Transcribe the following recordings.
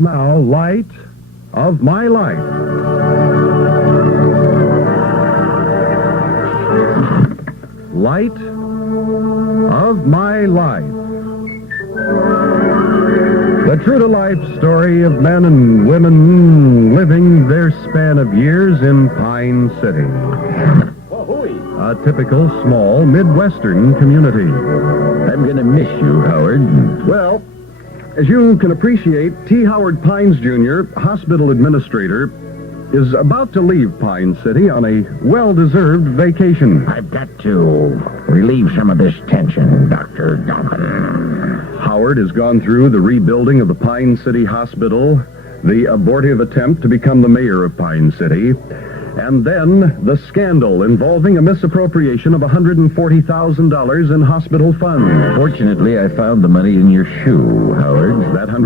Now, Light of My Life. Light of My Life. The true-to-life story of men and women living their span of years in Pine City. A typical small Midwestern community. I'm going to miss you, Howard. Well, as you can appreciate, T. Howard Pines, Jr., hospital administrator, is about to leave Pine City on a well-deserved vacation. I've got to relieve some of this tension, Dr. Duncan. Howard has gone through the rebuilding of the Pine City Hospital, the abortive attempt to become the mayor of Pine City, and then the scandal involving a misappropriation of $140,000 in hospital funds. Fortunately, I found the money in your shoe, Howard.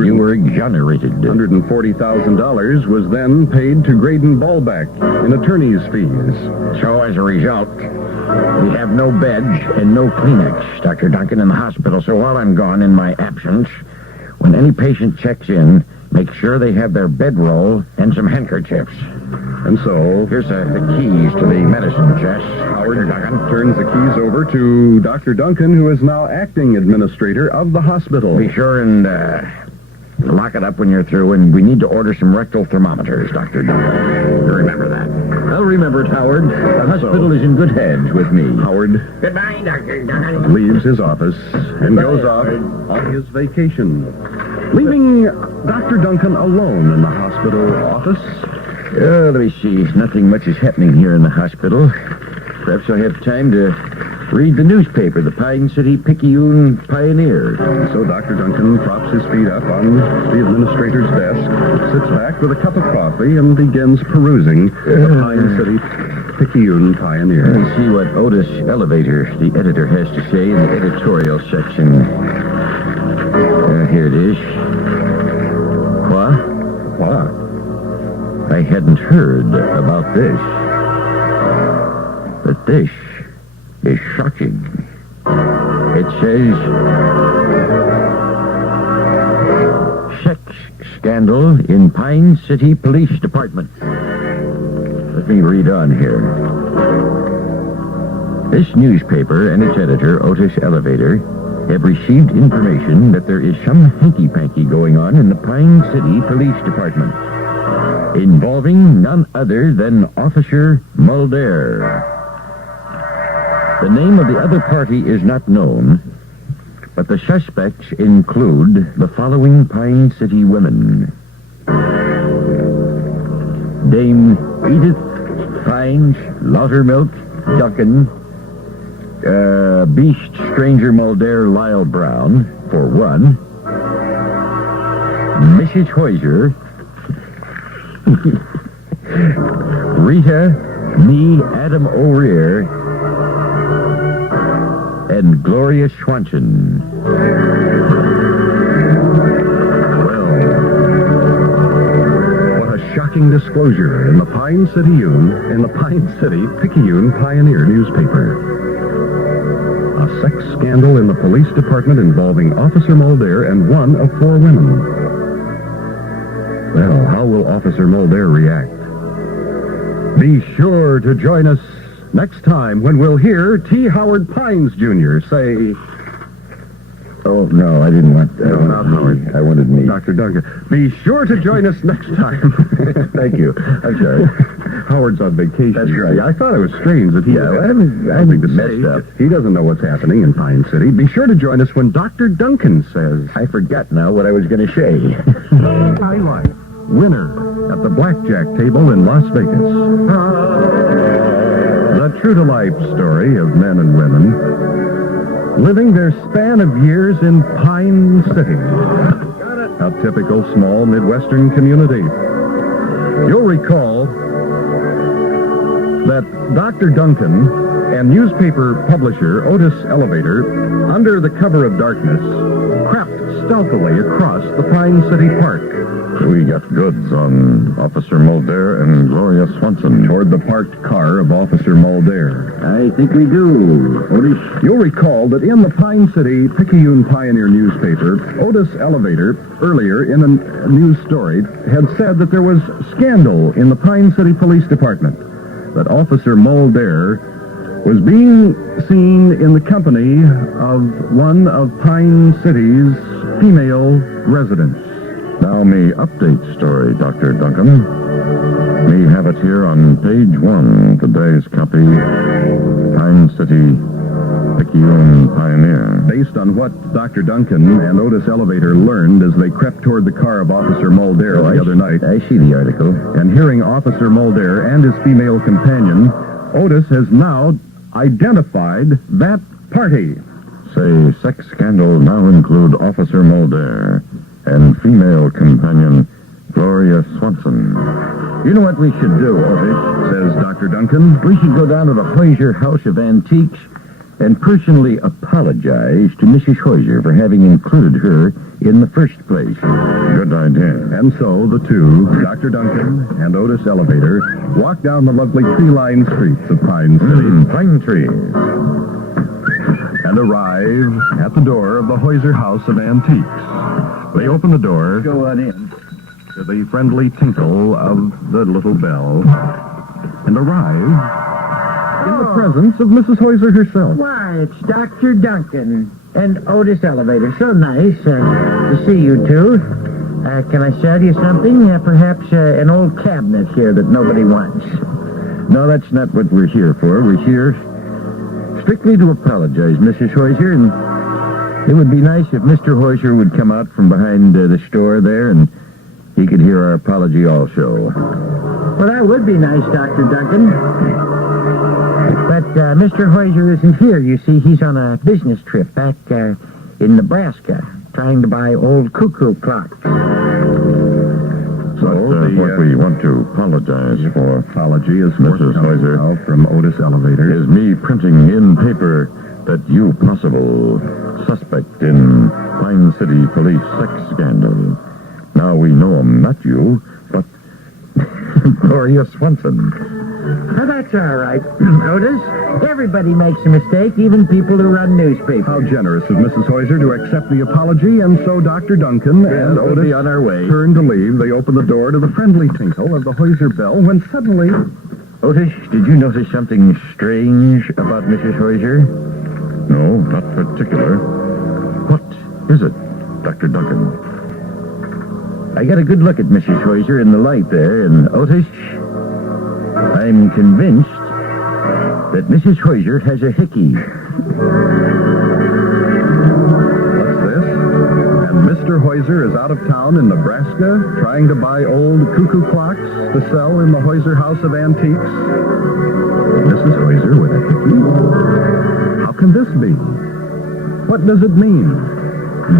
You were exonerated. $140,000 was then paid to Graydon Ballback in attorney's fees. So, as a result, we have no beds and no Kleenex, Dr. Duncan, in the hospital. So while I'm gone in my absence, when any patient checks in, make sure they have their bedroll and some handkerchiefs. And so, here's the keys to the medicine chest. Howard turns the keys over to Dr. Duncan, who is now acting administrator of the hospital. Be sure and lock it up when you're through, and we need to order some rectal thermometers, Dr. Duncan. Remember that. I'll remember it, Howard. The hospital is in good hands with me. Howard Goodbye, Dr. Duncan. leaves his office and goes off on his vacation, leaving Dr. Duncan alone in the hospital office. Let me see. Nothing much is happening here in the hospital. Perhaps I'll have time to read the newspaper, the Pine City Picayune Pioneer. And so Dr. Duncan props his feet up on the administrator's desk, sits back with a cup of coffee, and begins perusing the Pine City Picayune Pioneer. Let's see what Otis Elevator, the editor, has to say in the editorial section. Here it is. What? I hadn't heard about this. But this is shocking. It says, sex scandal in Pine City Police Department. Let me read on here. This newspaper and its editor, Otis Elevator, have received information that there is some hanky-panky going on in the Pine City Police Department, involving none other than Officer Mulder. The name of the other party is not known, but the suspects include the following Pine City women: Dame Edith Pines Lautermilk Duncan, Beast Stranger Mulder Lyle Brown, for one; Mrs. Hoyser, Rita Me Adam O'Rear, and Gloria Swanson. Well, what a shocking disclosure in the Pine City Picayune Pioneer newspaper. A sex scandal in the police department involving Officer Mulder and one of four women. Well, how will Officer Mulder react? Be sure to join us next time when we'll hear T. Howard Pines, Jr. say... Oh, no, I didn't want that. No, not Howard. I wanted me. Dr. Duncan, be sure to join us next time. Thank you. I'm sorry. Howard's on vacation. That's right. See, I thought it was strange that he I messed up. He doesn't know what's happening in Pine City. Be sure to join us when Dr. Duncan says... I forgot now what I was going to say. Highlight. Winner at the blackjack table in Las Vegas. The true-to-life story of men and women living their span of years in Pine City, a typical small Midwestern community. You'll recall that Dr. Duncan and newspaper publisher Otis Elevator, under the cover of darkness, crept stealthily across the Pine City Park We got goods on Officer Mulder and Gloria Swanson. Toward the parked car of Officer Mulder. I think we do. Otis? You'll recall that in the Pine City Picayune Pioneer newspaper, Otis Elevator, earlier in a news story, had said that there was scandal in the Pine City Police Department, that Officer Mulder was being seen in the company of one of Pine City's female residents. Now, me update story, Dr. Duncan. Me have it here on page 1, today's copy, Pine City Picayune Pioneer. Based on what Dr. Duncan and Otis Elevator learned as they crept toward the car of Officer Mulder the other night. I see the article. And hearing Officer Mulder and his female companion, Otis has now identified that party. Say, sex scandal now include Officer Mulder and female companion Gloria Swanson. You know what we should do, Otis? Says Dr. Duncan. We should go down to the Hoyser House of Antiques and personally apologize to Mrs. Hoyser for having included her in the first place. Good idea. And so the two, Dr. Duncan and Otis Elevator, walk down the lovely tree-lined streets of Pine City. Pine trees. And arrive at the door of the Hoyser House of Antiques. They open the door Go on in. to the friendly tinkle of the little bell and arrive in the presence of Mrs. Hoyser herself. Why, it's Dr. Duncan and Otis Elevator. So nice to see you two. Can I sell you something? Perhaps an old cabinet here that nobody wants. No, that's not what we're here for. We're here strictly to apologize, Mrs. Hoyser, and it would be nice if Mr. Hoyser would come out from behind the store there and he could hear our apology also. Well, that would be nice, Dr. Duncan. But Mr. Hoyser isn't here. You see, he's on a business trip back in Nebraska, trying to buy old cuckoo clocks. So, what we want to apologize for, Apology is Mrs. Hoyser, now from Otis Elevator. is me printing in paper that you possible suspect in Pine City police sex scandal. Now we know not you, but Gloria Swanson. Now, that's all right, Otis. Everybody makes a mistake, even people who run newspapers. How generous of Mrs. Hoyser to accept the apology, and so Dr. Duncan and we'll Otis be on our way. turn to leave. They open the door to the friendly tinkle of the Hoyser bell when suddenly... Otis, did you notice something strange about Mrs. Hoyser? No, not particular. What is it, Dr. Duncan? I got a good look at Mrs. Hoyser in the light there, and Otis, I'm convinced that Mrs. Hoyser has a hickey. What's this? And Mr. Hoyser is out of town in Nebraska trying to buy old cuckoo clocks to sell in the Hoyser House of Antiques? Mrs. Hoyser with a hickey? How can this be? What does it mean?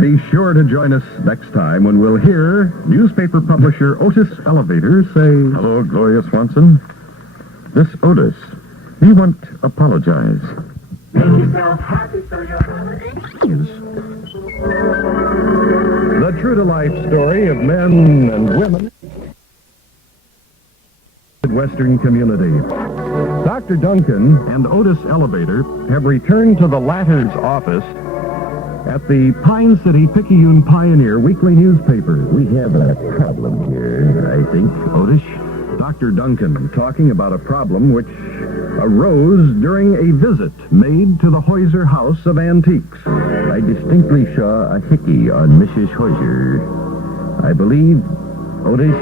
Be sure to join us next time when we'll hear newspaper publisher Otis Elevator say... Hello, Gloria Swanson. This Otis. We want to apologize. Make yourself happy for your holiday. The true-to-life story of men and women in the Western community. Dr. Duncan and Otis Elevator have returned to the latter's office at the Pine City Picayune Pioneer weekly newspaper. We have a problem here, I think, Otis. Dr. Duncan talking about a problem which arose during a visit made to the Hoyser House of Antiques. I distinctly saw a hickey on Mrs. Hoyser. I believe, Otis,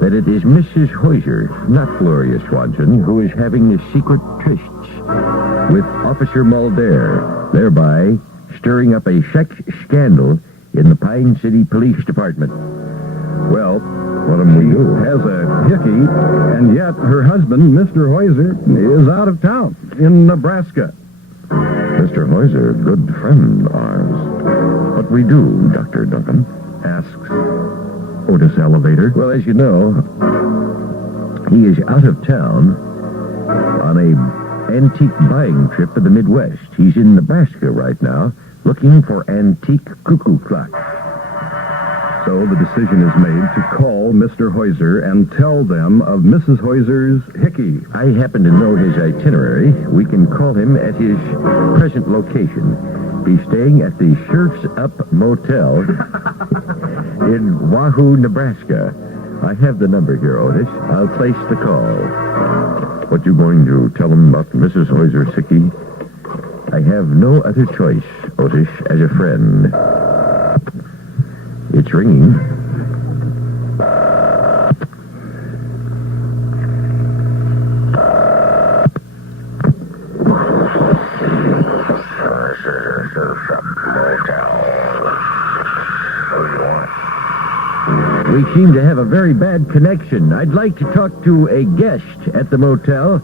that it is Mrs. Hoyser, not Gloria Swanson, who is having the secret trysts with Officer Mulder, thereby stirring up a sex scandal in the Pine City Police Department. Well, What am we do? has a hickey, and yet her husband, Mr. Hoyser, is out of town in Nebraska. Mr. Hoyser, good friend of ours. What we do, Dr. Duncan? Asks Otis Elevator. Well, as you know, he is out of town on a antique buying trip to the Midwest. He's in Nebraska right now, looking for antique cuckoo clocks. So the decision is made to call Mr. Heuser and tell them of Mrs. Heuser's hickey. I happen to know his itinerary. We can call him at his present location. He's staying at the Sheriff's Up Motel in Wahoo, Nebraska. I have the number here, Otis. I'll place the call. What you going to tell him about Mrs. Heuser's hickey? I have no other choice, Otis, as a friend. It's ringing. We seem to have a very bad connection. I'd like to talk to a guest at the motel, a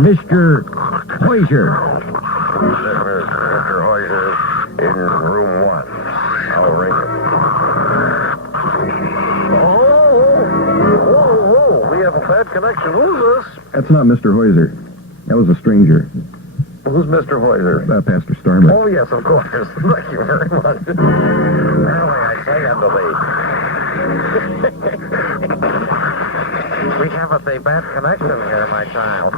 Mr. Heuser. Mr. Heuser in room 1. I'll ring it. Oh, we have a bad connection. Who's this? That's not Mr. Heuser. That was a stranger. Who's Mr. Heuser? Pastor Starmer. Oh, yes, of course. Thank you very much. Apparently, I say unto thee. We have a bad connection here, my child.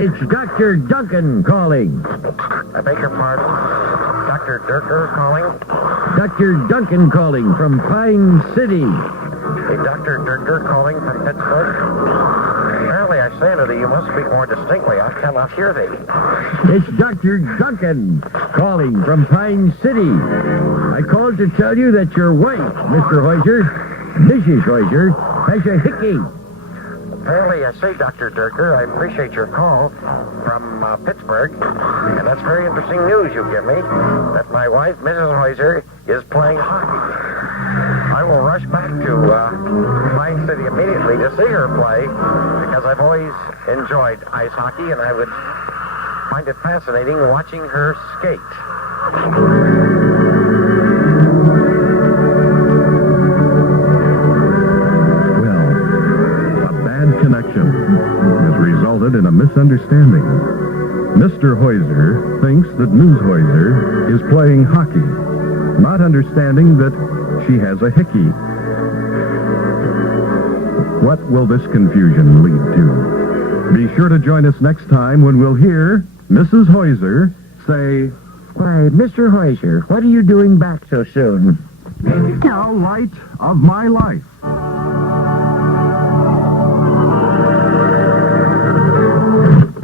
It's Dr. Duncan calling. I beg your pardon? Dr. Durker calling? Dr. Duncan calling from Pine City. Hey, Dr. Durker calling from Pittsburgh? Apparently, I say unto thee, you must speak more distinctly. I cannot hear thee. It's Dr. Duncan calling from Pine City. I called to tell you that your wife, Mr. Heuser, Mrs. Heuser, has a hickey. Apparently, I say, Dr. Durker, I appreciate your call from Pittsburgh. And that's very interesting news you give me, that my wife, Mrs. Heuser, is playing hockey. I will rush back to Pine City immediately to see her play, because I've always enjoyed ice hockey, and I would find it fascinating watching her skate. Connection has resulted in a misunderstanding. Mr. Heuser thinks that Ms. Heuser is playing hockey, not understanding that she has a hickey. What will this confusion lead to? Be sure to join us next time when we'll hear Mrs. Heuser say, Why, Mr. Heuser, what are you doing back so soon? "The light of my life."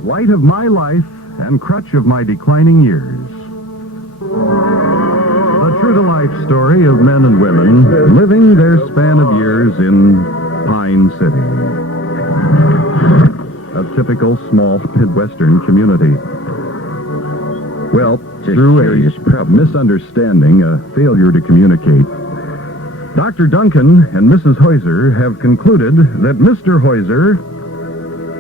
Light of my life and crutch of my declining years. The true-to-life story of men and women living their span of years in Pine City. A typical small Midwestern community. Well, through a misunderstanding, a failure to communicate, Dr. Duncan and Mrs. Heuser have concluded that Mr. Heuser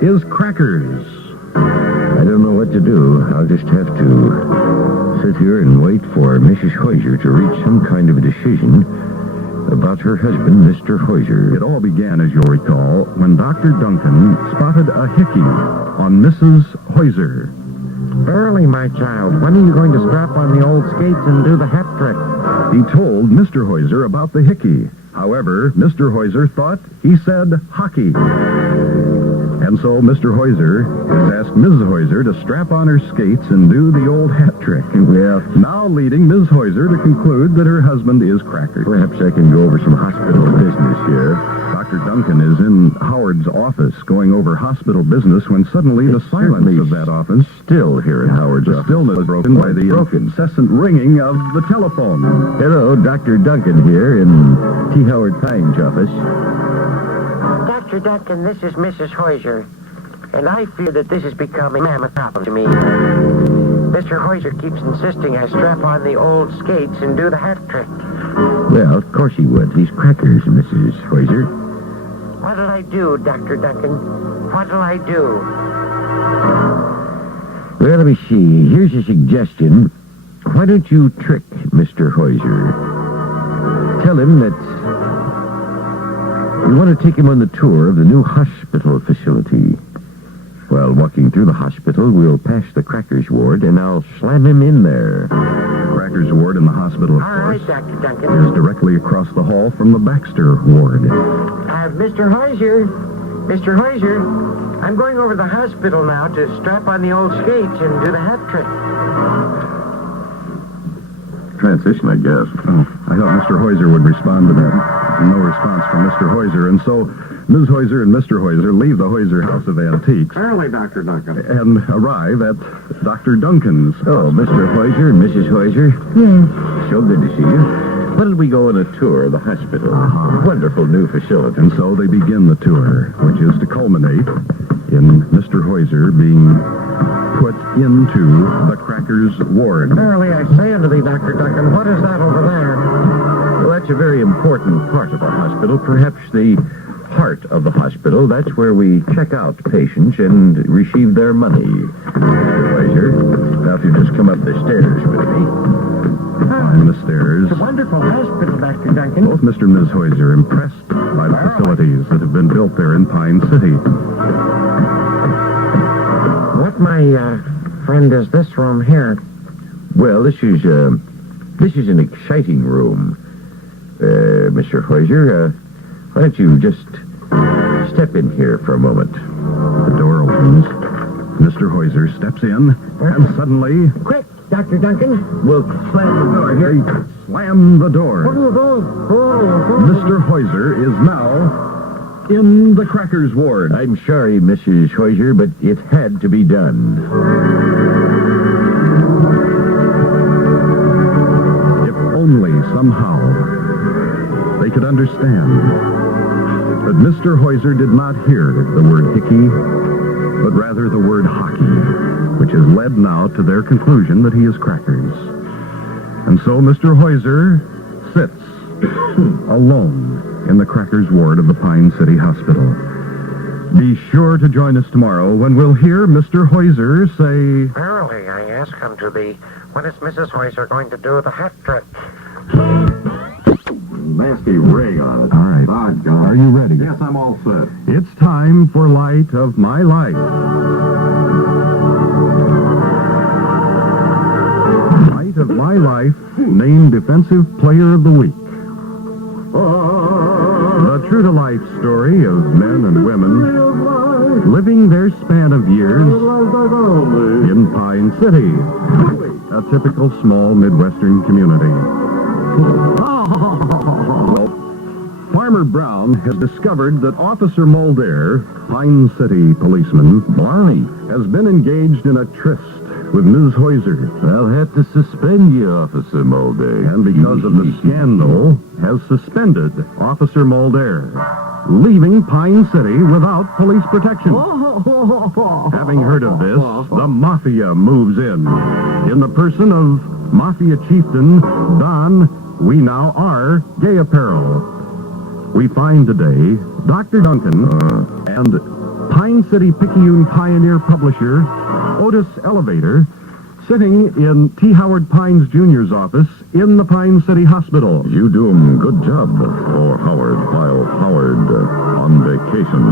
is crackers. I don't know what to do. I'll just have to sit here and wait for Mrs. Heuser to reach some kind of a decision about her husband, Mr. Heuser. It all began, as you'll recall, when Dr. Duncan spotted a hickey on Mrs. Heuser. Early, my child. When are you going to strap on the old skates and do the hat trick? He told Mr. Heuser about the hickey. However, Mr. Heuser thought he said hockey. And so Mr. Heuser has asked Ms. Heuser to strap on her skates and do the old hat trick. Well, now leading Ms. Heuser to conclude that her husband is crackers. Perhaps I can go over some hospital business here. Dr. Duncan is in Howard's office going over hospital business when suddenly the silence of that office, Still here in Howard's the office. stillness was broken by the incessant ringing of the telephone. Hello, Dr. Duncan here in T. Howard Pine's office. Dr. Duncan, this is Mrs. Heuser, and I fear that this is becoming a mammoth problem to me. Mr. Heuser keeps insisting I strap on the old skates and do the hat trick. Well, of course he would. He's crackers, Mrs. Heuser. What'll I do, Dr. Duncan? What'll I do? Well, let me see. Here's a suggestion. Why don't you trick Mr. Heuser? Tell him that you want to take him on the tour of the new hospital facility. While walking through the hospital, we'll pass the Crackers ward, and I'll slam him in there. Crackers ward in the hospital, of All right, course, Dr. Duncan. is directly across the hall from the Baxter ward. Mr. Hoyser, I'm going over to the hospital now to strap on the old skates and do the hat trick. Transition, I guess. Oh, I thought Mr. Hoyser would respond to that. No response from Mr. Hoyser, and so Ms. Hoyser and Mr. Hoyser leave the Hoyser House of Antiques Early, Dr. Duncan. and arrive at Dr. Duncan's. Oh, Mr. Hoyser and Mrs. Hoyser. So good to see you. Why don't we go on a tour of the hospital? Wonderful new facility. And so they begin the tour, which is to culminate in Mr. Hoyser being put into the Crackers ward. Verily, I say unto thee, Dr. Duncan, what is that over there? Well, that's a very important part of our hospital, perhaps the heart of the hospital. That's where we check out patients and receive their money. Mr. Hoyser, now if you just come up the stairs with me. On the stairs, It's a wonderful hospital, Dr. Duncan. both Mr. and Ms. Hoyser impressed by the facilities that have been built there in Pine City. What, my friend, is this room here? Well, this is an exciting room. Mr. Hoyser, why don't you just step in here for a moment? The door opens. Mr. Hoyser steps in, and suddenly Quick, Dr. Duncan. We'll slam the door here. they slam the door. Mr. Mr. Hoyser is now in the Crackers ward. I'm sorry, Mrs. Hoyser, but it had to be done. If only somehow they could understand. But Mr. Hoyser did not hear the word hickey, but rather the word hockey, which has led now to their conclusion that he is Crackers. And so Mr. Hoyser sits alone in the Crackers ward of the Pine City Hospital. Be sure to join us tomorrow when we'll hear Mr. Hoyser say, Verily, I ask unto thee, when is Mrs. Hoyser going to do the hat trick? Nasty rig on it. all right, Doggone. are you ready? Yes, I'm all set. It's time for Light of My Life. Light of My Life, named Defensive Player of the Week. The true-to-life story of men and women living their span of years in Pine City, a typical small Midwestern community. Well, Farmer Brown has discovered that Officer Mulder, Pine City policeman, Barney, has been engaged in a tryst with Ms. Hoyser, I'll have to suspend you, Officer Mulder. and because of the scandal, has suspended Officer Mulder, leaving Pine City without police protection. Having heard of this, the Mafia moves in the person of Mafia chieftain Don We Now Are Gay Apparel. We find today Dr. Duncan and Pine City Picayune pioneer publisher Otis Elevator sitting in T. Howard Pines Jr.'s office in the Pine City Hospital. You do 'em good job for Howard while Howard on vacation.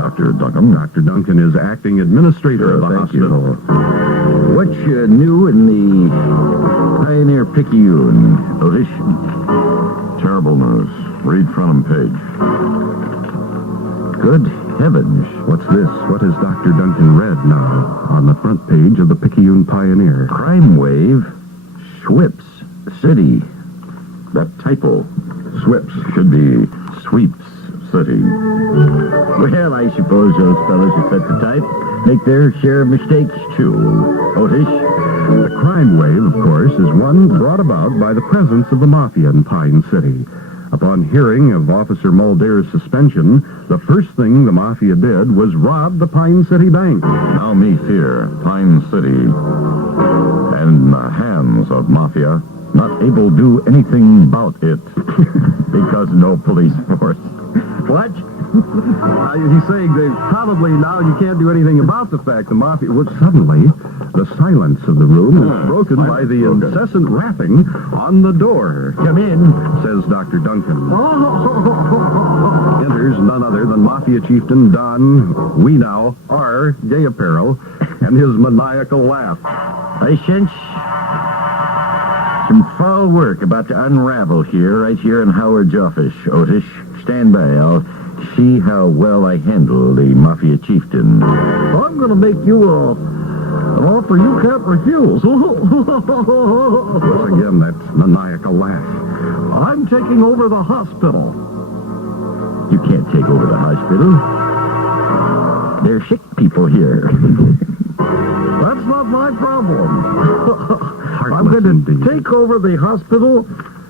Dr. Duncan. Dr. Duncan is acting administrator of the Thank you. hospital. What's new in the Pioneer Picayune, Otis? Terrible news. Read front page. Good heavens. What's this? What has Dr. Duncan read now on the front page of the Picayune Pioneer? Crime wave, Swips City. That typo. Swips should be Sweeps City. Well, I suppose those fellows who set the type make their share of mistakes, too. Otis? The crime wave, of course, is one brought about by the presence of the Mafia in Pine City. Upon hearing of Officer Mulder's suspension, the first thing the Mafia did was rob the Pine City Bank. Now me fear Pine City and in the hands of Mafia, not able to do anything about it because no police force. What? He's saying that probably now you can't do anything about the fact the Mafia... Well, suddenly, the silence of the room is broken by the incessant rapping on the door. Come in. Says Dr. Duncan. Enters none other than Mafia Mafia chieftain Don Weenow, R. Gay Apparel, and his maniacal laugh. I sense some foul work about to unravel here, right here in Howard's office, Otis. Stand by. I'll see how well I handle the Mafia chieftain. I'm going to make you an offer you can't refuse. Once again, that maniacal laugh. I'm taking over the hospital. You can't take over the hospital. There are sick people here. That's not my problem. I'm going to take over the hospital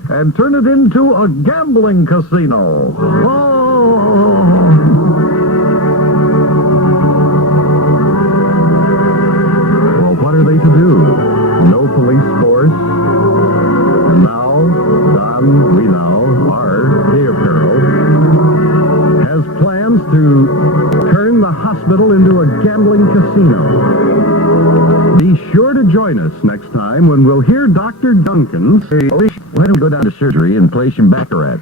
and turn it into a gambling casino. Well, what are they to do? No police force. And now, Don Weenow, R. Gay Apparel, has plans to turn the hospital into a gambling casino. Be sure to join us next time when we'll hear Dr. Duncan say, Why don't we go down to surgery and play some baccarat?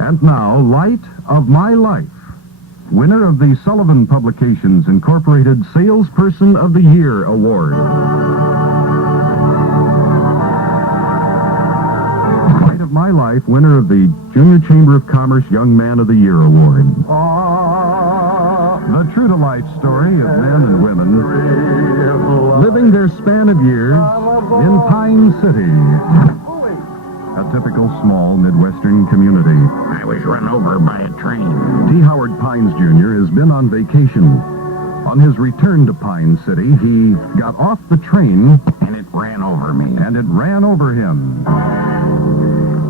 And now, Light of My Life, winner of the Sullivan Publications Incorporated Salesperson of the Year Award. Light of My Life, winner of the Junior Chamber of Commerce Young Man of the Year Award. The true-to-life story of men and women living their span of years in Pine City, a typical small Midwestern community. I was run over by a train. T. Howard Pines Jr. has been on vacation. On his return to Pine City, he got off the train, And it ran over me. and it ran over him.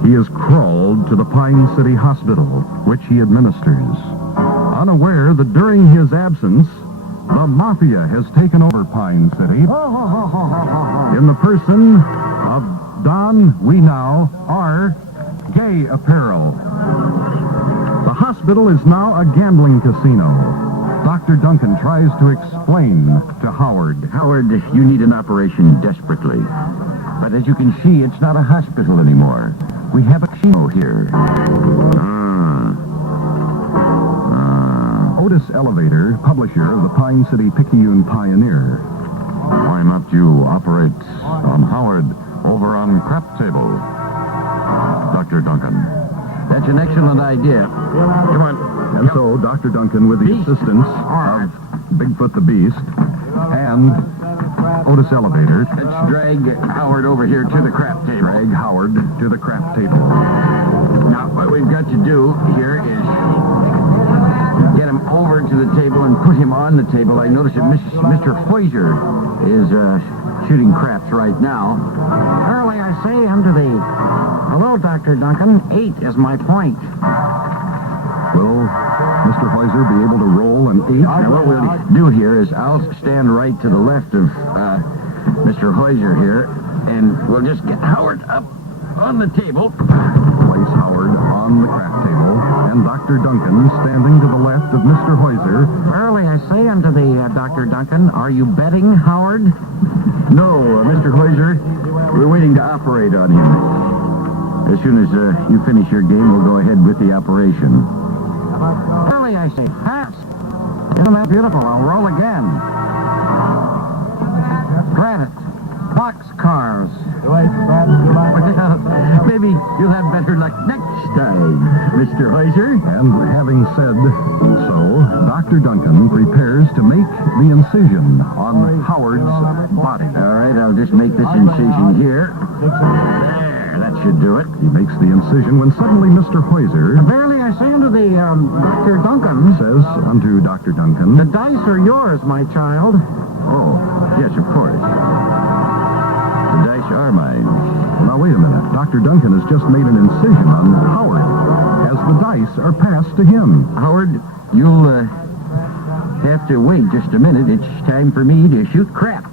He has crawled to the Pine City Hospital, which he administers, unaware that during his absence, the Mafia has taken over Pine City in the person of Don Weenow, R. Gay Apparel. The hospital is now a gambling casino. Dr. Duncan tries to explain to Howard. Howard, you need an operation desperately. But as you can see, it's not a hospital anymore. We have a casino here. Otis Elevator, publisher of the Pine City Picayune Pioneer. Why not you operate on Howard over on crap table, Dr. Duncan? That's an excellent idea. Come on. And so Dr. Duncan, with the assistance of Bigfoot the Beast and Otis Elevator, Let's drag Howard over here to the crap table. drag Howard to the crap table. Now, what we've got to do here is get him over to the table and put him on the table. I notice that Mr. Hoyser is shooting craps right now. Early, I say, under the... Hello, Dr. Duncan. 8 is my point. Will Mr. Hoyser be able to roll an 8? Now, what we'll do here is I'll stand right to the left of Mr. Hoyser here, and we'll just get Howard up on the table. Place Howard on the crap table, and Dr. Duncan standing to the left of Mr. Hoyser. Early, I say, under the Dr. Duncan. Are you betting, Howard? No, Mr. Hoyser, we're waiting to operate on him. As soon as you finish your game, we'll go ahead with the operation. Early, I say. Pass. Isn't that beautiful? I'll roll again. Granite. Boxcars. Maybe you'll have better luck next time, Mr. Hoyser. And having said so, Dr. Duncan prepares to make the incision on Howard's body. All right, I'll just make this incision here. There, that should do it. He makes the incision when suddenly Mr. Hoyser Barely, I say, under the Dr. Duncan. says unto Dr. Duncan, The dice are yours, my child. Oh, yes, of course. The dice are mine. Now, wait a minute. Dr. Duncan has just made an incision on Howard as the dice are passed to him. Howard, you'll have to wait just a minute. It's time for me to shoot crap.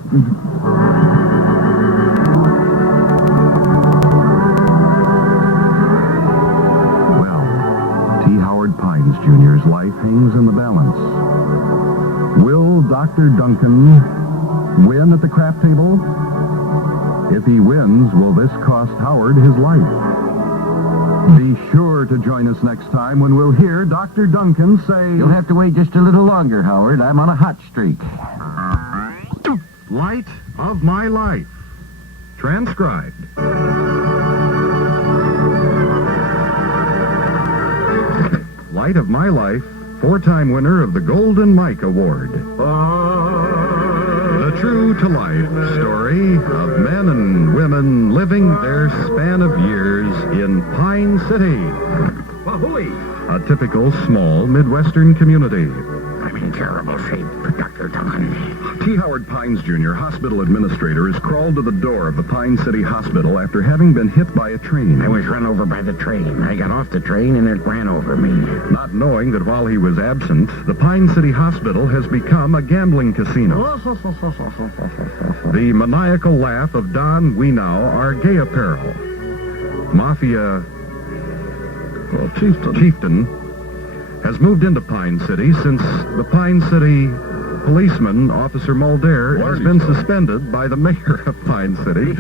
Well, T. Howard Pines Jr.'s life hangs in the balance. Will Dr. Duncan win at the crap table? If he wins, will this cost Howard his life? Be sure sure to join us next time when we'll hear Dr. Duncan say... You'll have to wait just a little longer, Howard. I'm on a hot streak. Light of My Life. Transcribed. Light of My Life, 4-time winner of the Golden Mike Award. The true-to-life story of men and women living their span of years in Pine City. A typical small Midwestern community. I'm in terrible shape, Dr. Duncan. T. Howard Pines Jr., hospital administrator, has crawled to the door of the Pine City Hospital after having been hit by a train. I was run over by the train. I got off the train and it ran over me. Not knowing that while he was absent, the Pine City Hospital has become a gambling casino. The maniacal laugh of Don Wienow, our gay apparel. Mafia chieftain has moved into Pine City since the Pine City policeman, Officer Mulder, has been suspended by the mayor of Pine City,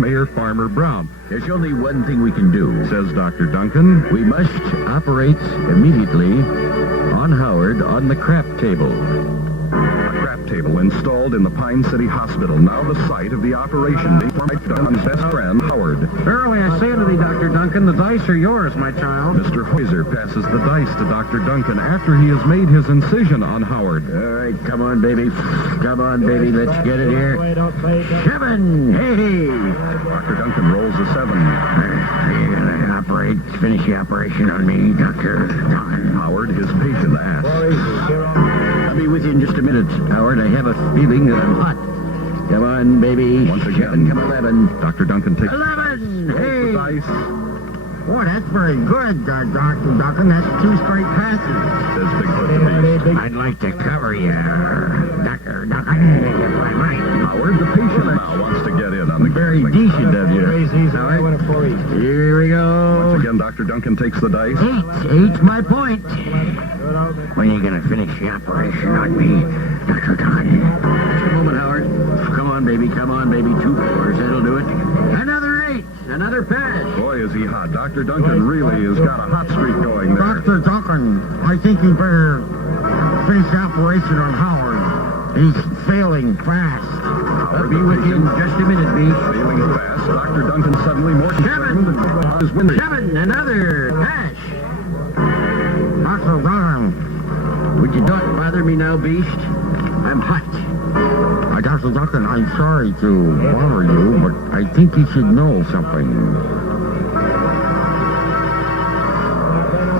Mayor Farmer Brown. There's only one thing we can do. Says Dr. Duncan. We must operate immediately on Howard on the crap table. A crap table installed in the Pine City Hospital, now the site of the operation being performed by Duncan's best friend, Howard. Verily, I say to thee, Dr. Duncan, the dice are yours, my child. Mr. Hoiser passes the dice to Dr. Duncan after he has made his incision on Howard. All right, come on, baby. Come on, baby. Let's get it here. 7. Hey! Dr. Duncan rolls a 7. You're gonna finish the operation on me, Dr. Duncan. Howard, his patient, asks. I'll be with you in just a minute, Howard. I have a feeling that I'm hot. Come on, baby. Once again, 7, come 11. Dr. Duncan takes 11! the Hey! dice, Boy, that's very good, Dr. Duncan. That's 2 straight passes. says Bigfoot the Beast. I'd like to cover you, Dr. Duncan, if I might. Howard, the patient now wants to get in on the Very gambling. decent of you. Howard. Here we go. Once again, Dr. Duncan takes the dice. 8. My point. When are you going to finish the operation on me, Dr. Duncan? Just a moment, Howard. Come on, baby. Come on, baby. 2 4s. That'll do it. Another 8. Another pass. Boy, is he hot. Dr. Duncan really has got a hot streak going there. Dr. Duncan, I think you better finish the operation on Howard. He's failing fast. I'll be with you in just a minute, B. Failing fast, Dr. Duncan suddenly more concerned than his window. 7. Another pass. Dr. Duncan, Would you not bother me now, beast? I'm hot. Dr. Duncan, I'm sorry to bother you, but I think you should know something.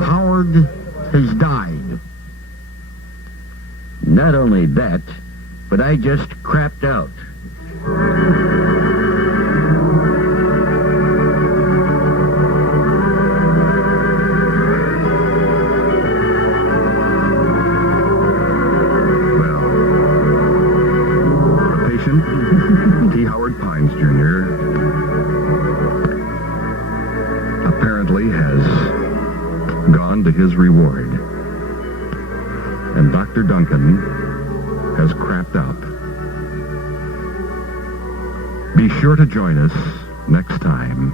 Howard has died. Not only that, but I just crapped out. T. Howard Pines Jr. apparently has gone to his reward. And Dr. Duncan has crapped out. Be sure to join us next time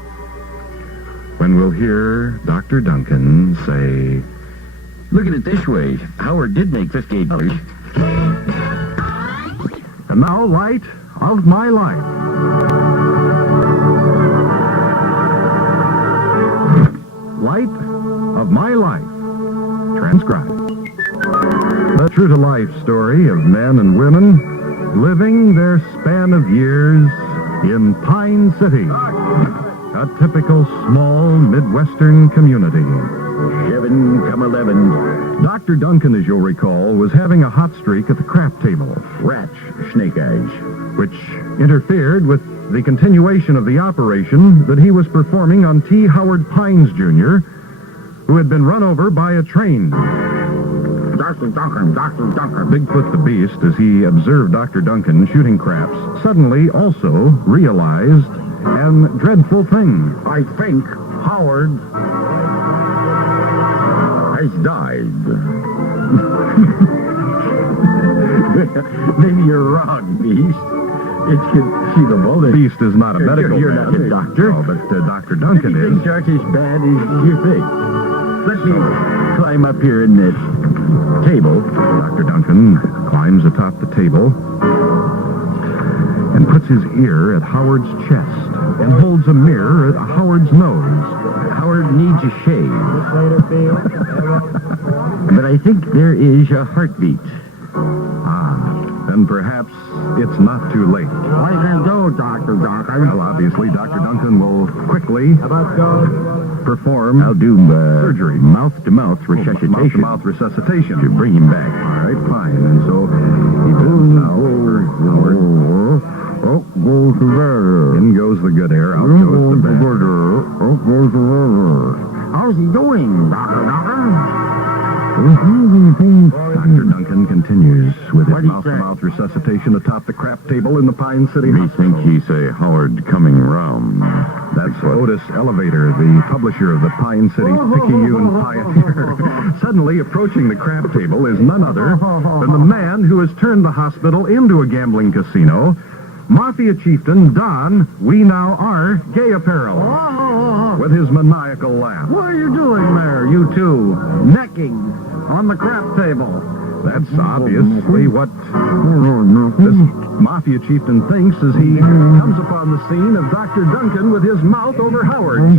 when we'll hear Dr. Duncan say... Look at it this way. Howard did make $58. And now, Light of My Life. Light of My Life. Transcribed. The true-to-life story of men and women living their span of years in Pine City, a typical small Midwestern community. 7, come 11. Dr. Duncan, as you'll recall, was having a hot streak at the crap table, Rats, snake eyes. which interfered with the continuation of the operation that he was performing on T. Howard Pines Jr., who had been run over by a train. Dr. Duncan. Bigfoot the Beast, as he observed Dr. Duncan shooting craps, suddenly also realized an dreadful thing. I think Howard has died. Maybe you're wrong, Beast. It's conceivable that... Beast is not a medical You're man. not a doctor. No, but Dr. Duncan is. Things aren't as bad as you think. Let me climb up here in this table. Dr. Duncan climbs atop the table and puts his ear at Howard's chest and holds a mirror at Howard's nose. Howard needs a shave. But I think there is a heartbeat. Then perhaps it's not too late. What are you going to do, Dr. Duncan? Well, obviously, Dr. Duncan will quickly perform I'll do surgery. Mouth-to-mouth resuscitation. Mouth-to-mouth resuscitation. To bring him back. All right, fine. And so he bends now over Howard. In goes the good air, out goes the bad. How's he doing, Dr. Duncan? Dr. Duncan continues with his What do you mouth-to-mouth resuscitation atop the crap table in the Pine City Me Hospital. think he say Howard coming round. That's Otis Elevator, the publisher of the Pine City Picayune Pioneer. Suddenly approaching the crap table is none other than the man who has turned the hospital into a gambling casino, Mafia chieftain Don We Now Are Gay Apparel, with his maniacal laugh. What are you doing there, you two? Necking on the crap table. That's obviously what this Mafia chieftain thinks as he comes upon the scene of Dr. Duncan with his mouth over Howard's.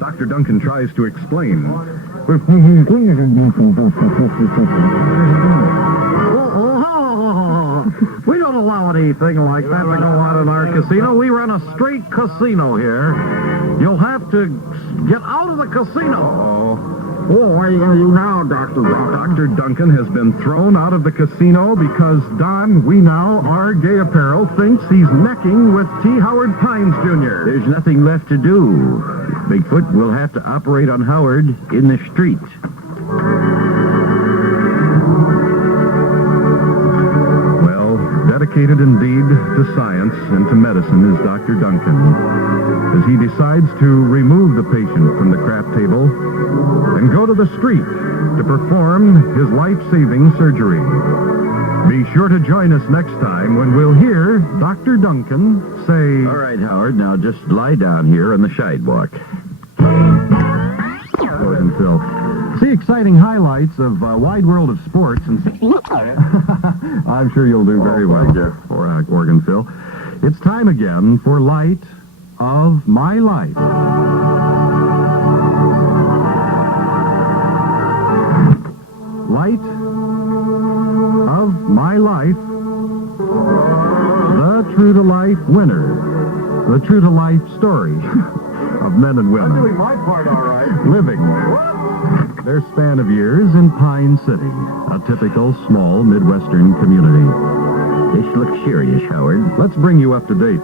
Dr. Duncan tries to explain. We don't allow anything like that to go on in our casino. We run a straight casino here. You'll have to get out of the casino. Oh, what are you going to do now, Dr. Duncan? Dr. Duncan has been thrown out of the casino because Don We Now Are Gay Apparel thinks he's necking with T. Howard Pines Jr. There's nothing left to do. Bigfoot will have to operate on Howard in the street. Well, dedicated indeed to science and to medicine is Dr. Duncan, as he decides to remove the patient from the crap table and go to the street to perform his life-saving surgery. Be sure to join us next time when we'll hear Dr. Duncan say... All right, Howard, now just lie down here on the sidewalk. And Phil. See exciting highlights of Wide World of Sports and... I'm sure you'll do very well, Oregon Phil. It's time again for Light of My Life. Light of My Life, the true-to-life winner, the true-to-life story of men and women. I'm doing my part all right. Living their span of years in Pine City, a typical small Midwestern community. This looks serious, Howard. Let's bring you up to date.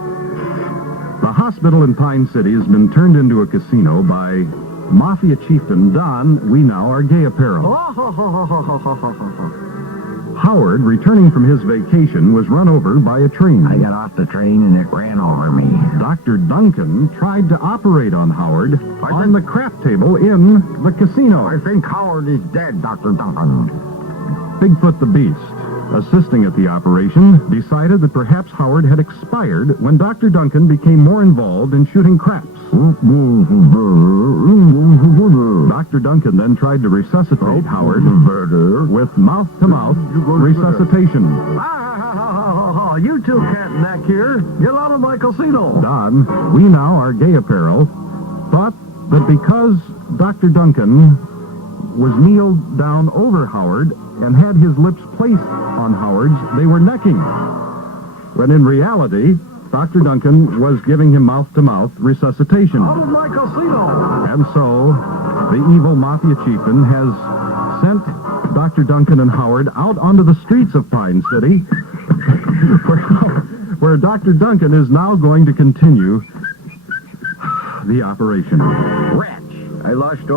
The hospital in Pine City has been turned into a casino by Mafia chieftain Don We Now Are Gay Apparel. Howard, returning from his vacation, was run over by a train. I got off the train and it ran over me. Dr. Duncan tried to operate on Howard on the crap table in the casino. I think Howard is dead, Dr. Duncan. Bigfoot the Beast, assisting at the operation, decided that perhaps Howard had expired when Dr. Duncan became more involved in shooting craps. Dr. Duncan then tried to resuscitate Howard with mouth-to-mouth resuscitation. You two can't neck here. Get out of my casino. Don, We Now Are Gay Apparel, thought that because Dr. Duncan was kneeled down over Howard and had his lips placed on Howard's, they were necking. When in reality, Dr. Duncan was giving him mouth-to-mouth resuscitation. Out of my casino. And so, the evil Mafia chieftain has sent Dr. Duncan and Howard out onto the streets of Pine City, where Dr. Duncan is now going to continue the operation. Rats! I left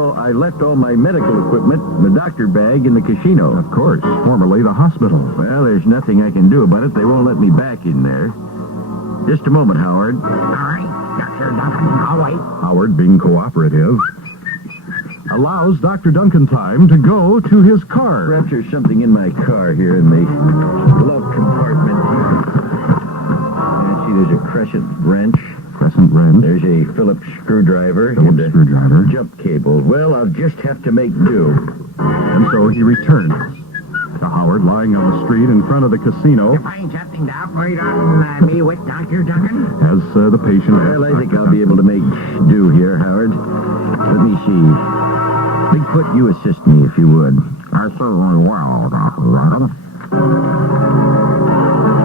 all my medical equipment in the doctor bag in the casino. Of course, formerly the hospital. Well, there's nothing I can do about it. They won't let me back in there. Just a moment, Howard. All right, Dr. Duncan, I'll wait. Howard, being cooperative, allows Dr. Duncan time to go to his car. Perhaps there's something in my car here in the glove compartment. there's a crescent wrench. Crescent wrench. There's a Phillips screwdriver. Phillips and a screwdriver. Jump cable. Well, I'll just have to make do. And so he returns to Howard lying on the street in front of the casino Find something to operate on me with, Dr. Duncan? as the patient asks. Well, I think I'll be able to make do here, Howard. Let me see. Bigfoot, you assist me if you would. I certainly will, Dr. Duncan.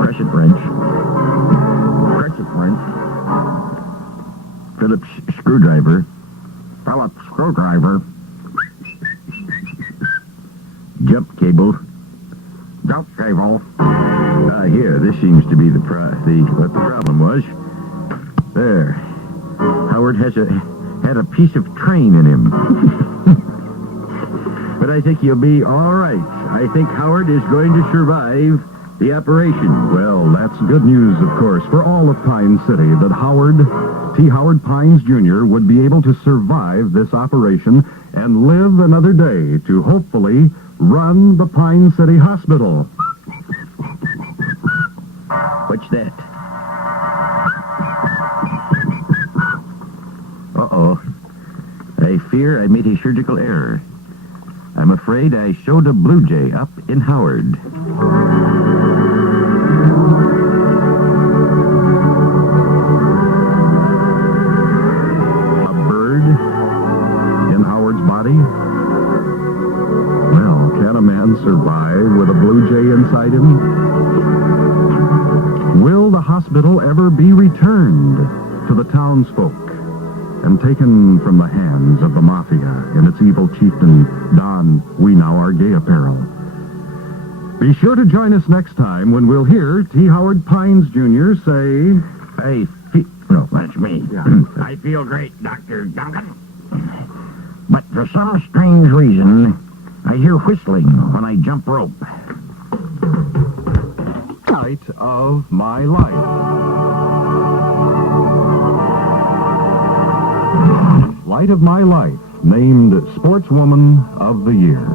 Crescent wrench. Crescent wrench. Phillips screwdriver. Phillips screwdriver. Jump cable. Jump cable. Here, this seems to be what the problem was. There. Howard had a piece of train in him. But I think he'll be all right. I think Howard is going to survive the operation. Well, that's good news, of course, for all of Pine City, that Howard Pines Jr. would be able to survive this operation and live another day to hopefully run the Pine City Hospital. What's that? Uh-oh. I fear I made a surgical error. I'm afraid I showed a blue jay up in Howard. A bird in Howard's body? Well, can a man survive with a blue jay inside him? Will the hospital ever be returned to the townsfolk and taken from the hands of the mafia and its evil chieftain, Don We Now Are Gay Apparel? Be sure to join us next time when we'll hear T. Howard Pines Jr. say, No, that's me. I feel great, Dr. Duncan. But for some strange reason, I hear whistling when I jump rope. Light of my life. Light of my life, named Sportswoman of the Year.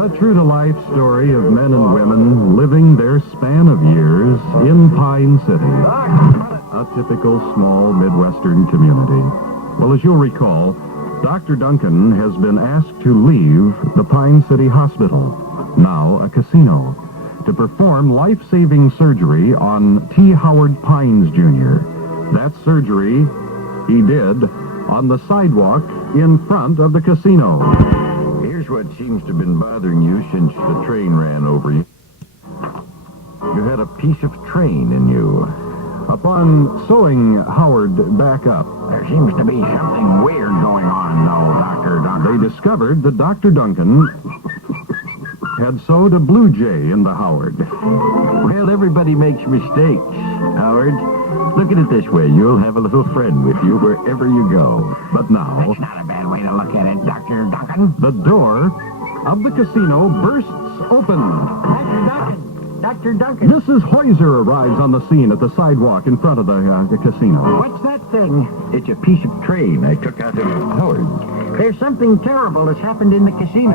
The true-to-life story of men and women living their span of years in Pine City, a typical small Midwestern community. Well, as you'll recall, Dr. Duncan has been asked to leave the Pine City Hospital, now a casino, to perform life-saving surgery on T. Howard Pines Jr. That surgery he did on the sidewalk in front of the casino. Here's what seems to have been bothering you since the train ran over you. You had a piece of train in you. Upon sewing Howard back up, There seems to be something weird going on, though, Dr. Duncan. they discovered that Dr. Duncan had sewed a blue jay into Howard. Well, everybody makes mistakes, Howard. Look at it this way. You'll have a little friend with you wherever you go. But now, That's not a bad way to look at it, Dr. Duncan. the door of the casino bursts open. Dr. Duncan. Dr. Duncan. Mrs. Heuser arrives on the scene at the sidewalk in front of the casino. What's that thing? It's a piece of train I took out of Howard. There's something terrible that's happened in the casino.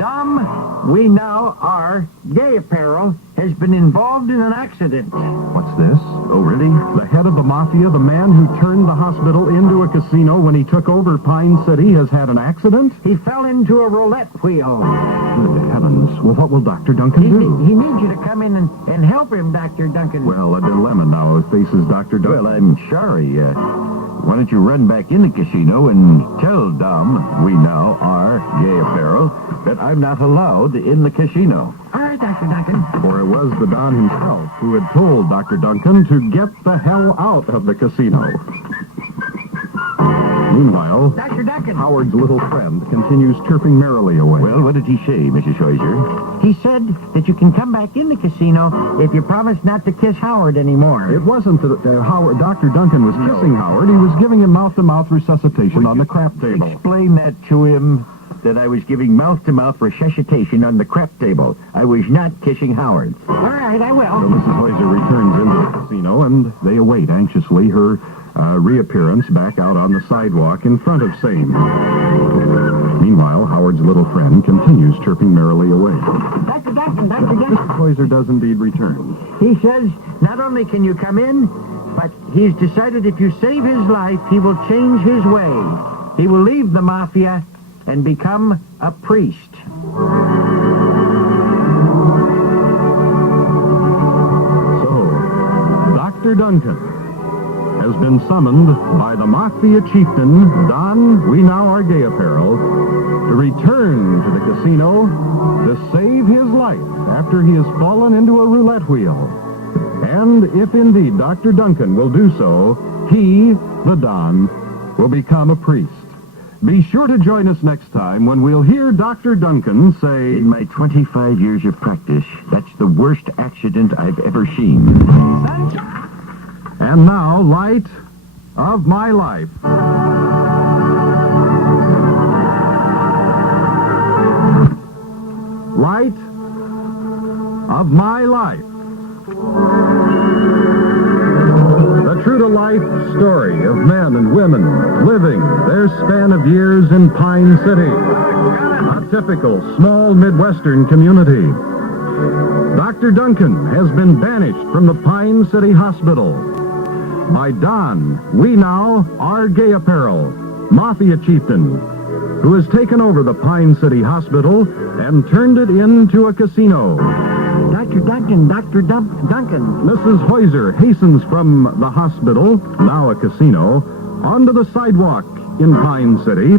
Dumb, We Now Are Gay Apparel has been involved in an accident. What's this? Oh, really? The head of the mafia, the man who turned the hospital into a casino when he took over Pine City, has had an accident? He fell into a roulette wheel. Good heavens. Well, what will Dr. Duncan do? He needs you to come in and help him, Dr. Duncan. Well, a dilemma now faces Dr. Duncan. Well, I'm sorry. Why don't you run back in the casino and tell Dom We Now Are Gay Apparel that I'm not allowed in the casino. All right, Dr. Duncan. For it was the Don himself who had told Dr. Duncan to get the hell out of the casino. Meanwhile, Dr. Duncan. Howard's little friend continues chirping merrily away. Well, what did he say, Mrs. Heuser? He said that you can come back in the casino if you promise not to kiss Howard anymore. It wasn't that Howard, Dr. Duncan was kissing Howard. He was giving him mouth-to-mouth resuscitation on the crap table. Explain that to him, that I was giving mouth-to-mouth resuscitation on the crap table. I was not kissing Howard. All right, I So will. Mrs. Heuser returns into the casino, and they await anxiously her reappearance back out on the sidewalk in front of Same. Meanwhile, Howard's little friend continues chirping merrily away. Dr. Duncan, Dr. Duncan. Poiser does indeed return. He says not only can you come in, but he's decided if you save his life, he will change his way. He will leave the mafia and become a priest. So, Dr. Duncan has been summoned by the Mafia chieftain, Don We Now Are Gay Apparel, to return to the casino to save his life after he has fallen into a roulette wheel. And if indeed Dr. Duncan will do so, he, the Don, will become a priest. Be sure to join us next time when we'll hear Dr. Duncan say, In my 25 years of practice, that's the worst accident I've ever seen. And now, Light of My Life. Light of My Life. The true-to-life story of men and women living their span of years in Pine City, a typical small Midwestern community. Dr. Duncan has been banished from the Pine City Hospital by Don We Now Are Gay Apparel, Mafia chieftain, who has taken over the Pine City Hospital and turned it into a casino. Dr. Duncan, Dr. Duncan. Mrs. Heuser hastens from the hospital, now a casino, onto the sidewalk in Pine City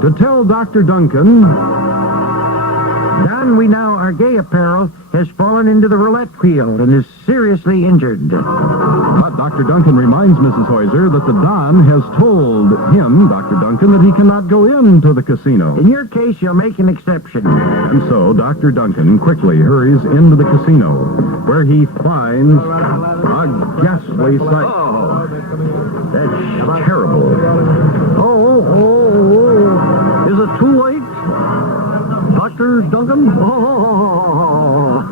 to tell Dr. Duncan, Don We Now Are Gay Apparel has fallen into the roulette wheel and is seriously injured. But Dr. Duncan reminds Mrs. Heuser that the Don has told him, Dr. Duncan, that he cannot go into the casino. In your case, you'll make an exception. And so Dr. Duncan quickly hurries into the casino, where he finds a ghastly sight. Oh, that's terrible. Is it too late, Dr. Duncan?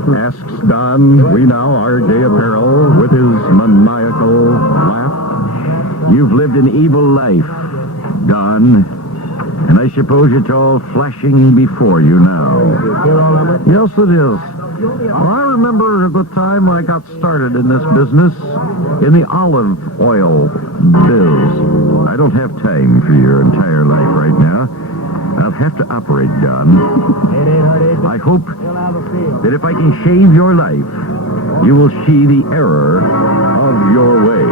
Asks Don We Now Are Gay Apparel with his maniacal laugh. You've lived an evil life, Don, and I suppose it's all flashing before you now. Yes, it is. Well, I remember the time I got started in this business, in the olive oil biz. I don't have time for your entire life right now. I'll have to operate, Don. I hope that if I can shave your life, you will see the error of your way.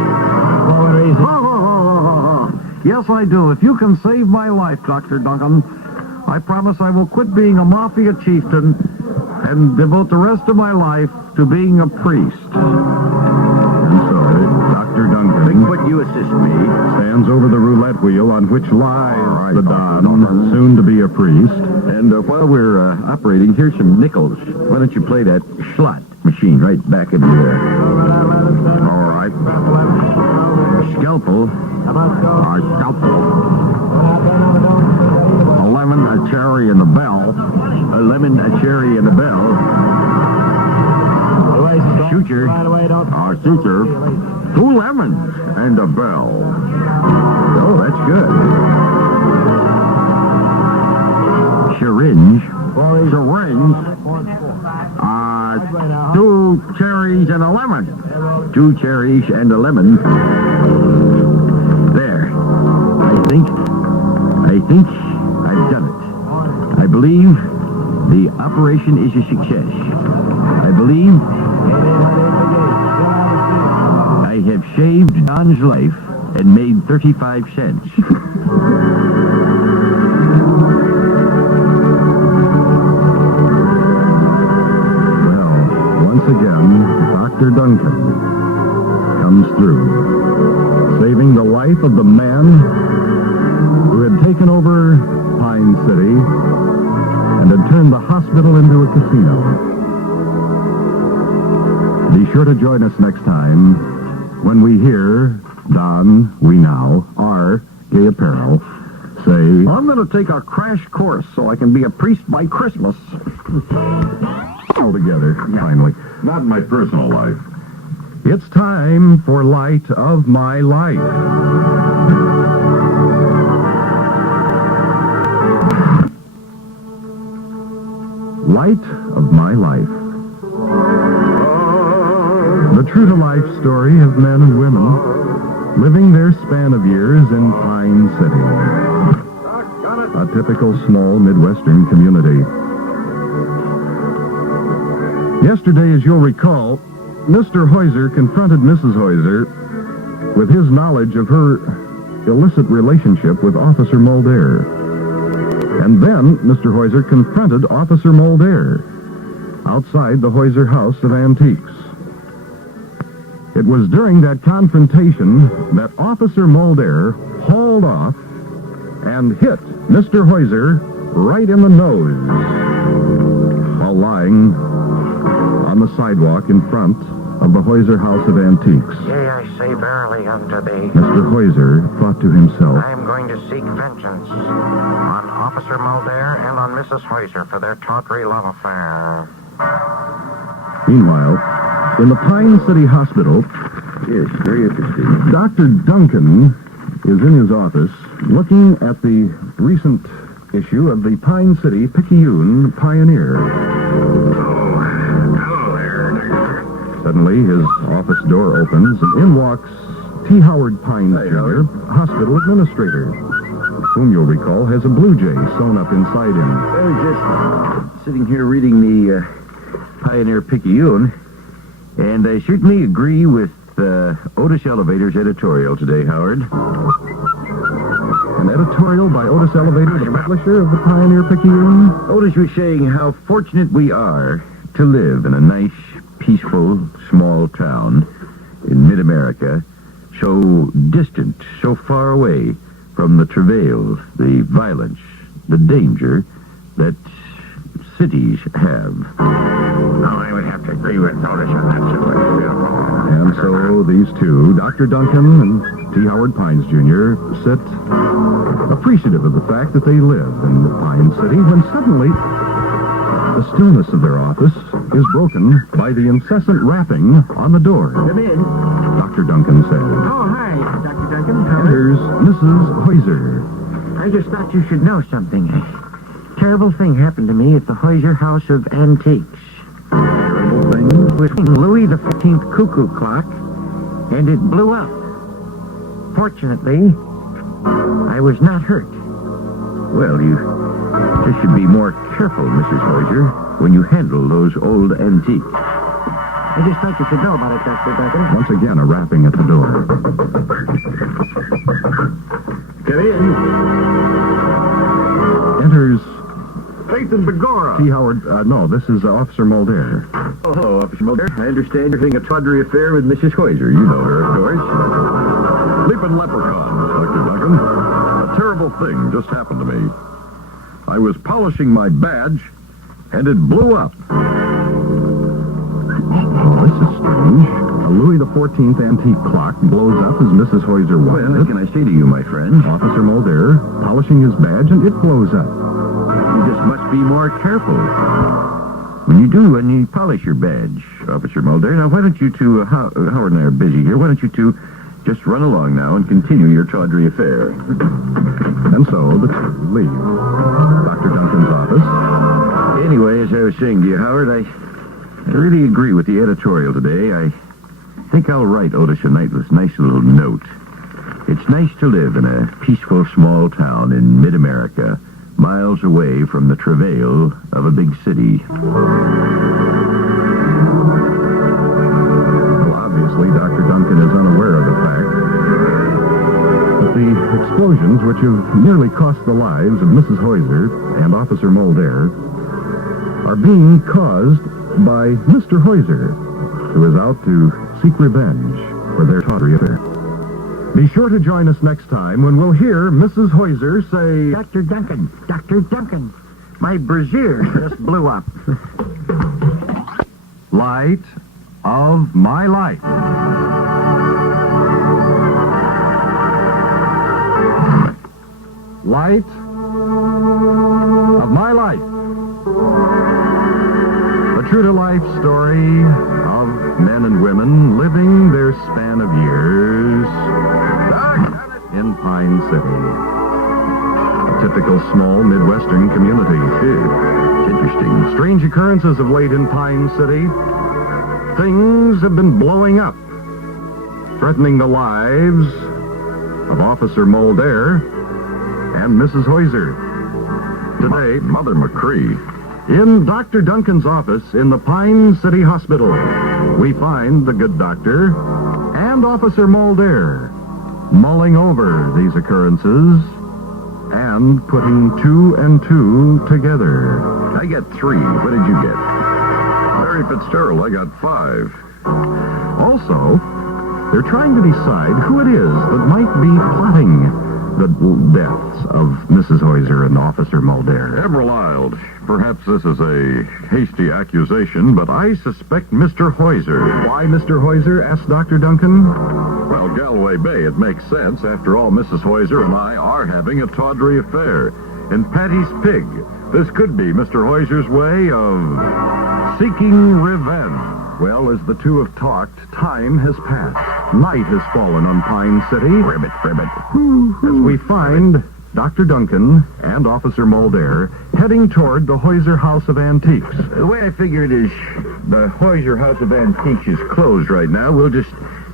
Yes, I do. If you can save my life, Dr. Duncan, I promise I will quit being a mafia chieftain and devote the rest of my life to being a priest. And so, Dr. Duncan Would you assist me? stands over the roulette wheel on which lies the Don, soon to be a priest. And while we're operating, here's some nickels. Why don't you play that slot machine right back into there? All right. Scalpel. Scalpel. A lemon, a cherry, and a bell. A lemon, a cherry, and a bell. Shooter. Suture. 2 lemons and a bell. Oh, that's good. Syringe. Syringe. 2 cherries and a lemon. 2 cherries and a lemon. There. I think I've done it. I believe the operation is a success. I believe I have shaved Don's life and made 35 cents. Well, once again, Dr. Duncan comes through, saving the life of the man who had taken over Pine City and had turned the hospital into a casino. Be sure to join us next time when we hear Don We Now Are Gay Apparel say, I'm going to take a crash course so I can be a priest by Christmas. All together, finally. Not in my personal life. It's time for Light of My Life. Light of My Life. The true-to-life story of men and women living their span of years in Pine City. A typical small Midwestern community. Yesterday, as you'll recall, Mr. Heuser confronted Mrs. Heuser with his knowledge of her illicit relationship with Officer Mulder. And then Mr. Heuser confronted Officer Mulder outside the Heuser House of Antiques. It was during that confrontation that Officer Mulder hauled off and hit Mr. Heuser right in the nose while lying on the sidewalk in front of the Heuser House of Antiques. Yea, I say verily unto thee, Mr. Heuser thought to himself, I am going to seek vengeance on Officer Mulder and on Mrs. Heuser for their tawdry love affair. Meanwhile, in the Pine City Hospital, Yes, very interesting. Dr. Duncan is in his office looking at the recent issue of the Pine City Picayune Pioneer. Hello there. Suddenly, his office door opens, and in walks T. Howard Pines Jr., hospital administrator, whom you'll recall has a blue jay sewn up inside him. I was just sitting here reading the Pioneer Picayune, and I certainly agree with Otis Elevator's editorial today, Howard. An editorial by Otis Elevator, the publisher of the Pioneer Picayune. Otis was saying how fortunate we are to live in a nice, peaceful, small town in mid-America, so distant, so far away from the travail, the violence, the danger that cities have. Well, I would have to agree with Otis on that situation. And so these two, Dr. Duncan and T. Howard Pines Jr., sit appreciative of the fact that they live in the Pine City when suddenly the stillness of their office is broken by the incessant rapping on the door. Come in. Dr. Duncan said. Oh, hi, Dr. Duncan. Enters Mrs. Heuser. I just thought you should know something. A terrible thing happened to me at the Heuser House of Antiques. Terrible thing. It was Louis the 15th cuckoo clock, and it blew up. Fortunately, I was not hurt. Well, you just should be more careful, Mrs. Heuser, when you handle those old antiques. I just thought you should know about it, Dr. Duncan. Once again, a rapping at the door. Come in. Enters Faith and Begorra. T. Howard. No, this is Officer Mulder. Oh, hello, Officer Mulder. I understand you're having a tawdry affair with Mrs. Heuser. You know her, of course. Leaping leprechaun, Dr. Duncan. A terrible thing just happened to me. I was polishing my badge, and it blew up. Oh, this is strange. A Louis XIV antique clock blows up as Mrs. Heuser Well, wanted what it. can I say to you, my friend? Officer Mulder polishing his badge, and it blows up. You just must be more careful. When you polish your badge, Officer Mulder. Now, why don't you two, Howard and I are busy here, why don't you two just run along now and continue your tawdry affair? And so the two leave Dr. Duncan's office. Anyway, as I was saying to you, Howard, I really agree with the editorial today. I think I'll write Otis a nice little note. It's nice to live in a peaceful small town in mid-America, miles away from the travail of a big city. Well, obviously, Dr. Duncan is unaware of the fact that the explosions which have nearly cost the lives of Mrs. Heuser and Officer Mulder are being caused by Mr. Heuser, who is out to seek revenge for their tawdry affair. Be sure to join us next time when we'll hear Mrs. Heuser say, Dr. Duncan, my brassiere just blew up. Light of My Life. Light of My Life. The true-to-life story of men and women living their span of years in Pine City. A typical small Midwestern community. It's interesting. Strange occurrences of late in Pine City. Things have been blowing up, threatening the lives of Officer Mulder and Mrs. Heuser. Today, Mother McCree. in Dr. Duncan's office in the Pine City Hospital, we find the good doctor and Officer Mulder mulling over these occurrences and putting two and two together. I got 3. What did you get? Mary Fitzgerald, I got 5. Also, they're trying to decide who it is that might be plotting the deaths of Mrs. Heuser and Officer Mulder. Emerald, perhaps this is a hasty accusation, but I suspect Mr. Heuser. Why Mr. Heuser? Asked Dr. Duncan. Well, Galway Bay, it makes sense. After all, Mrs. Heuser and I are having a tawdry affair. And Patty's Pig, this could be Mr. Heuser's way of seeking revenge. Well, as the two have talked, time has passed. Night has fallen on Pine City. Ribbit. As we find Dr. Duncan and Officer Mulder heading toward the Heuser House of Antiques. The way I figure it is, the Heuser House of Antiques is closed right now. We'll just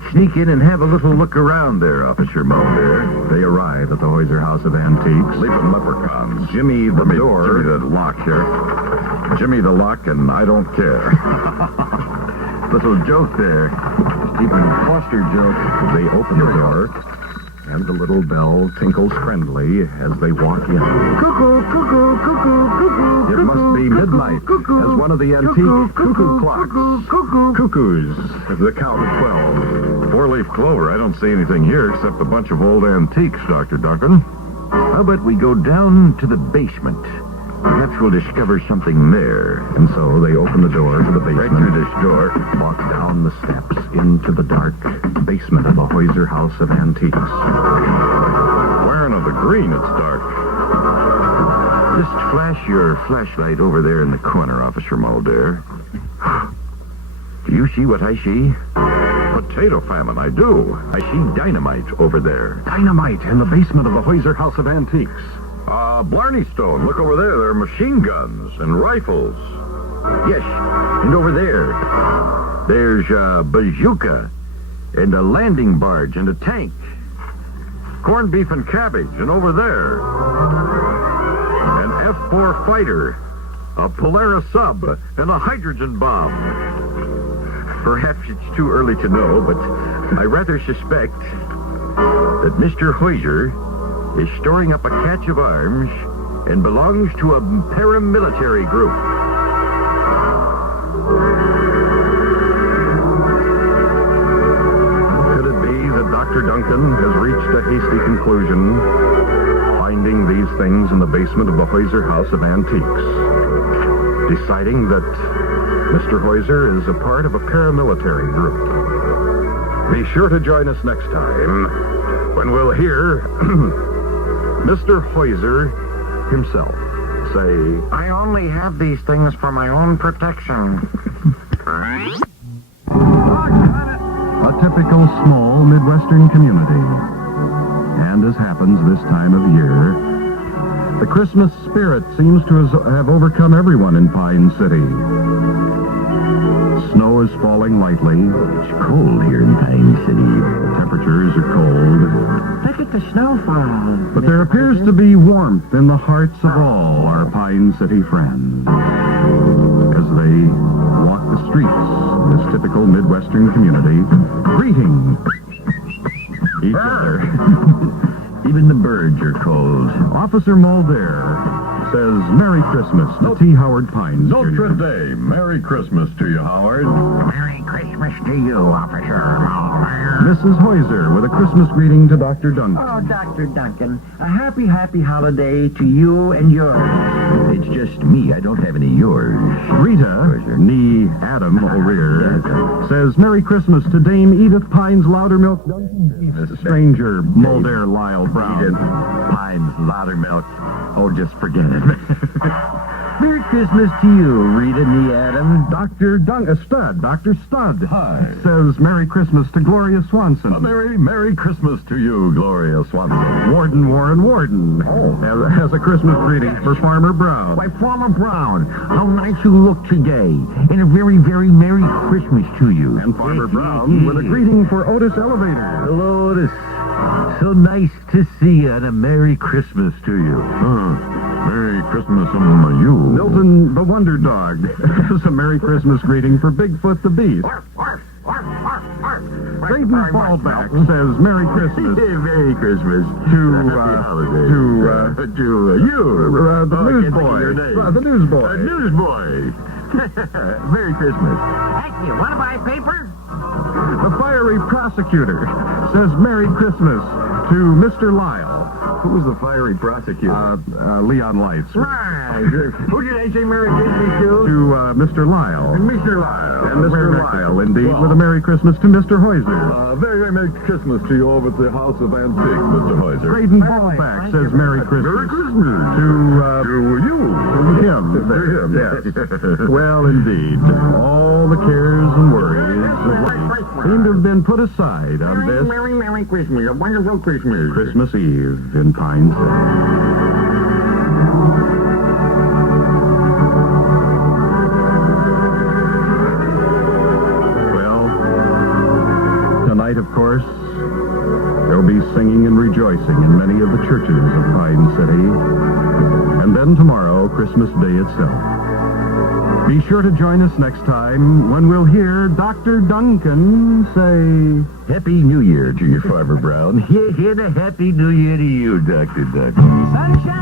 sneak in and have a little look around there, Officer Mulder. They arrive at the Heuser House of Antiques. Sleeping leprechauns. Jimmy the door. Jimmy the lock here. Jimmy the lock, and I don't care. Little joke there. Stephen Foster joke. They open the door, and the little bell tinkles friendly as they walk in. Cuckoo, cuckoo, cuckoo, cuckoo. It must be midnight, as one of the antique cuckoo clocks. Cuckoos, at the count of 12. 4-leaf clover. I don't see anything here except a bunch of old antiques, Dr. Duncan. How about we go down to the basement? Perhaps we'll discover something there. And so they open the door to the basement. Right through this door. Walk down the steps into the dark basement of the Heuser House of Antiques. Wearing of the green, it's dark. Just flash your flashlight over there in the corner, Officer Mulder. Do you see what I see? Potato famine, I do. I see dynamite over there. Dynamite in the basement of the Heuser House of Antiques. Blarney Stone, look over there. There are machine guns and rifles. Yes, and over there, there's a bazooka and a landing barge and a tank. Corned beef and cabbage, and over there, an F-4 fighter, a Polaris sub, and a hydrogen bomb. Perhaps it's too early to know, but I rather suspect that Mr. Heuser is storing up a catch of arms and belongs to a paramilitary group. Could it be that Dr. Duncan has reached a hasty conclusion, finding these things in the basement of the Heuser House of Antiques, deciding that Mr. Heuser is a part of a paramilitary group? Be sure to join us next time when we'll hear Mr. Heuser himself say, I only have these things for my own protection. a typical small Midwestern community. And as happens this time of year, the Christmas spirit seems to have overcome everyone in Pine City. Snow is falling lightly. It's cold here in Pine City. Temperatures are cold. Look at the snowfall. But there appears to be warmth in the hearts of all our Pine City friends as they walk the streets in this typical Midwestern community, greeting each other. Even the birds are cold. Officer Mulder says, Merry Christmas to T. Howard Pines. Notre Dame. Merry Christmas to you, Howard. Merry Christmas to you, Officer Mulder. Mrs. Heuser with a Christmas greeting to Dr. Duncan. Oh, Dr. Duncan, a happy, happy holiday to you and yours. It's just me. I don't have any yours. Rita, nee Adam O'Rear, says, Merry Christmas to Dame Edith Pines Loudermilk Duncan. Stranger Mulder Lyle Brown. Pines, Loudermilk. Oh, just forget it. Merry Christmas to you, Rita and Adam. Dr. Stud. Dr. Stud. Hi. Says Merry Christmas to Gloria Swanson. A Merry Christmas to you, Gloria Swanson. Warden Warren Warden. Has a Christmas greeting for Farmer Brown. Why, Farmer Brown, how nice you look today. And a very, very Merry Christmas to you. And Farmer Brown with a greeting for Otis Elevator. Hello, Otis. So nice to see you, and a Merry Christmas to you. Merry Christmas to you. Milton the Wonder Dog has a Merry Christmas greeting for Bigfoot the Beast. Satan Fallback says Merry Christmas. Merry Christmas. To you. the newsboy. The newsboy. Newsboy. Merry Christmas. Thank you. Want to buy paper? The fiery prosecutor says Merry Christmas to Mr. Lyle. Who was the fiery prosecutor? Leon Lights. Right. Who did I say Merry Christmas to? To Mr. Lyle. Mr. Lyle. And Mr. Lyle, indeed, with a Merry Christmas to Mr. Hoyser. Very, very Merry Christmas to you over at the House of Antiques, Mr. Hoyser. Braden Ballback says Merry Christmas. Merry Christmas. To you. him. Yes. Well, indeed. All the cares and worries of life seem to have been put aside on this Merry Christmas. A wonderful Christmas. Christmas Eve in Pine City. Tonight, of course, there'll be singing and rejoicing in many of the churches of Pine City. And then tomorrow, Christmas Day itself. Be sure to join us next time when we'll hear Dr. Duncan say, Happy New Year to you, Farmer Brown. Yeah, and a Happy New Year to you, Dr. Duncan. Sunshine.